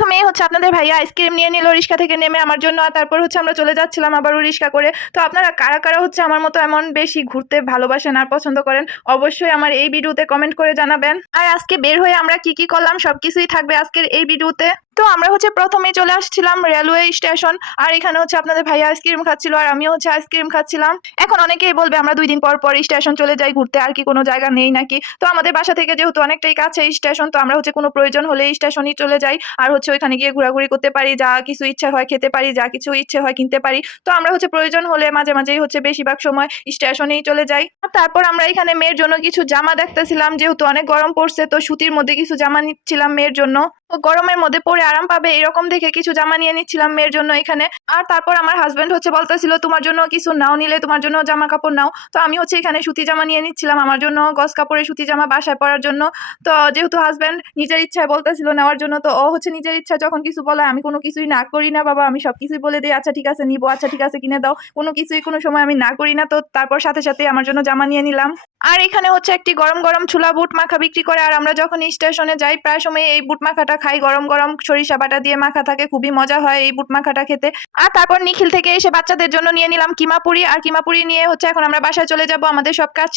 প্রথমেই হচ্ছে আপনাদের ভাইয়া আইসক্রিম নিয়ে নিল রিক্সা থেকে নেমে আমার জন্য, আর তারপর হচ্ছে আমরা চলে যাচ্ছিলাম আবারও রিক্সা করে। তো আপনারা কারা কারা হচ্ছে আমার মতো এমন বেশি ঘুরতে ভালোবাসেন আর পছন্দ করেন, অবশ্যই আমার এই ভিডিওতে কমেন্ট করে জানাবেন। আর আজকে বের হয়ে আমরা কি কি করলাম সবকিছুই থাকবে আজকের এই ভিডিওতে। তো আমরা হচ্ছে প্রথমেই চলে আসছিলাম রেলওয়ে স্টেশন, আর এখানে হচ্ছে আপনাদের ভাইয়া আইসক্রিম খাচ্ছিল আর আমিও হচ্ছে আইসক্রিম খাচ্ছিলাম। এখন অনেকেই বলবে আমরা 2 দিন পর পর স্টেশন চলে যাই ঘুরতে, আর কি কোনো জায়গা নেই নাকি? তো আমাদের বাসা থেকে যেহেতু অনেকটাই কাছে স্টেশন, তো আমরা হচ্ছে কোনো প্রয়োজন হলে স্টেশনই চলে যাই, আর হচ্ছে ওইখানে গিয়ে ঘোরাঘুরি করতে পারি, যা কিছু ইচ্ছে হয় খেতে পারি, যা কিছু ইচ্ছে হয় কিনতে পারি। তো আমরা হচ্ছে প্রয়োজন হলে মাঝে মাঝেই হচ্ছে বেশিরভাগ সময় স্টেশনেই চলে যাই। তারপর আমরা এখানে মেয়ের জন্য কিছু জামা দেখতেছিলাম, যেহেতু অনেক গরম পড়ছে, তো সুতির মধ্যে কিছু জামা নিচ্ছিলাম মেয়ের জন্য। ও গরমের মধ্যে পরে আরাম পাবে এরকম দেখে কিছু জামা নিয়ে নিচ্ছিলাম মেয়ের জন্য এখানে। আর তারপর আমার হাজবেন্ড হচ্ছে বলতেছিল তোমার জন্য কিছু নাও, নিলে তোমার জন্য জামা কাপড় নাও। তো আমি হচ্ছে এখানে সুতি জামা নিয়ে নিচ্ছিলাম আমার জন্য, গজ কাপড়ের সুতি জামা বাসায় পরার জন্য। তো যেহেতু হাজবেন্ড নিজের ইচ্ছায় বলতেছিল নেওয়ার জন্য, তো ও হচ্ছে নিজের ইচ্ছা যখন কিছু বলে আমি কোনো কিছুই না করি না বাবা, আমি সবকিছুই বলে দিই আচ্ছা ঠিক আছে নিবো, আচ্ছা ঠিক আছে কিনে দাও, কোনো কিছুই কোনো সময় আমি না করি না। তো তারপর সাথে সাথে আমার জন্য জামা নিয়ে নিলাম। আর এখানে হচ্ছে একটি গরম গরম ছোলা বুট মাখা বিক্রি করে, আর আমরা যখন স্টেশনে যাই প্রায় সময় এই বুট মাখাটা খাই, গরম গরম সরিষা বাটা দিয়ে মাখা থাকে, খুবই মজা হয় এই বুট মাখাটা খেতে। আর তারপর নিখিল থেকে এসে বাচ্চাদের জন্য নিয়ে নিলাম কিমা পুরি, আর কিমা পুরি নিয়ে হচ্ছে এখন আমরা বাসায় চলে যাব আমাদের সব কাজ